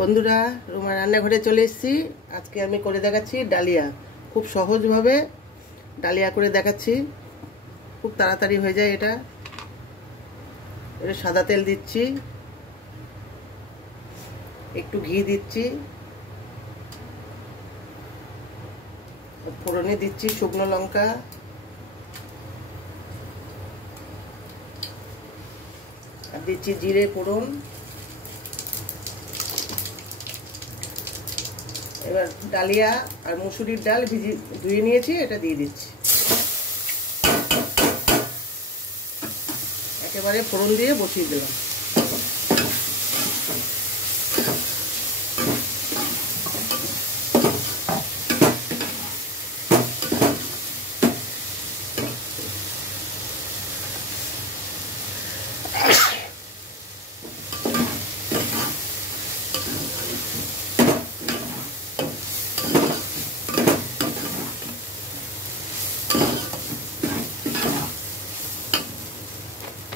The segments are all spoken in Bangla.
বন্ধুরা রুমা রান্নাঘরে চলে এসেছি। আজকে আমি করে দেখাচ্ছি ডালিয়া। খুব সহজভাবে ডালিয়া করে দেখাচ্ছি, খুব তাড়াতাড়ি হয়ে যায় এটা। সাদা তেল দিচ্ছি, একটু ঘি দিচ্ছি, ফোড়নে দিচ্ছি শুকনো লঙ্কা, আর দিচ্ছি জিরে ফোড়ন। এবার ডালিয়া আর মুসুরির ডাল ধুয়ে নিয়েছি, এটা দিয়ে দিচ্ছি। একেবারে ফোড়ন দিয়ে বসিয়ে দিলাম।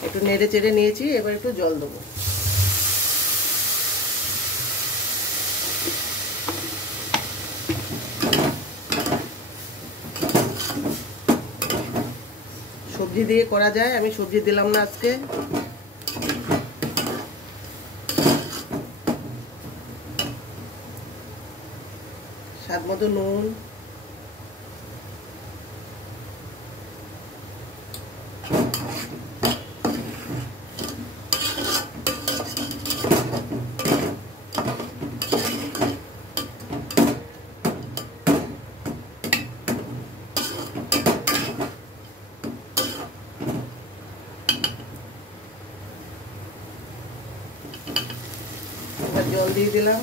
একটু নেড়ে চেড়ে নিয়েছি, এবার একটু জল দেবো। সবজি দিয়ে করা যায়, আমি সবজি দিলাম না আজকে। স্বাদ মতো নুন, জল দিয়ে দিলাম।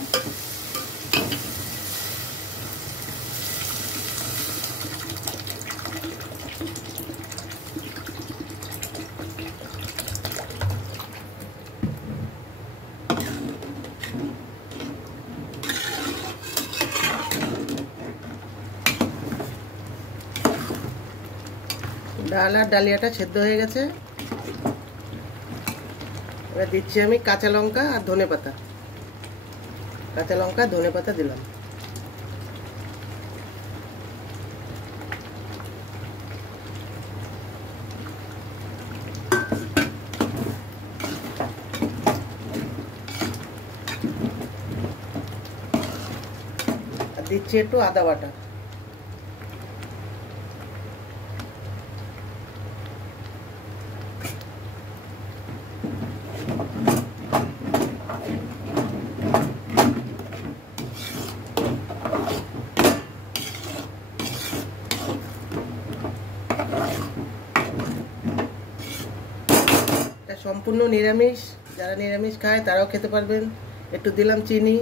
ডাল আর ডালিয়াটা সেদ্ধ হয়ে গেছে। এবার দিচ্ছি আমি কাঁচা লঙ্কা আর ধনেপাতা। কাঁচা লঙ্কা ধনেপাতা দিলাম। আর দিচ্ছি একটু আদা বাটা। সম্পূর্ণ নিরামিষ, যারা নিরামিষ খায় তারাও খেতে পারবেন। একটু দিলাম চিনি,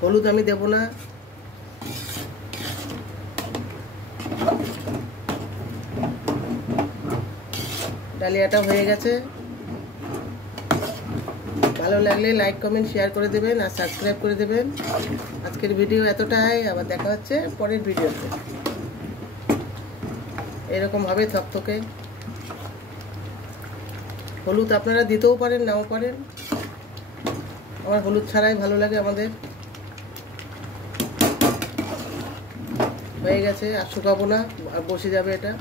হলুদ আমি দেব না। ডালিয়াটা হয়ে গেছে। ভালো লাগলে লাইক কমেন্ট শেয়ার করে দেবেন আর সাবস্ক্রাইব করে দেবেন। আজকের ভিডিও এতটাই, আবার দেখা হচ্ছে পরের ভিডিওতে। এরকম হবে থকথকে। হলুদ আপনারা দিতেও পারেন, নাও পারেন। আমার হলুদ ছাড়াই ভালো লাগে আমাদের। হয়ে গেছে, আর শুকাবো না, আর বসে যাবে এটা।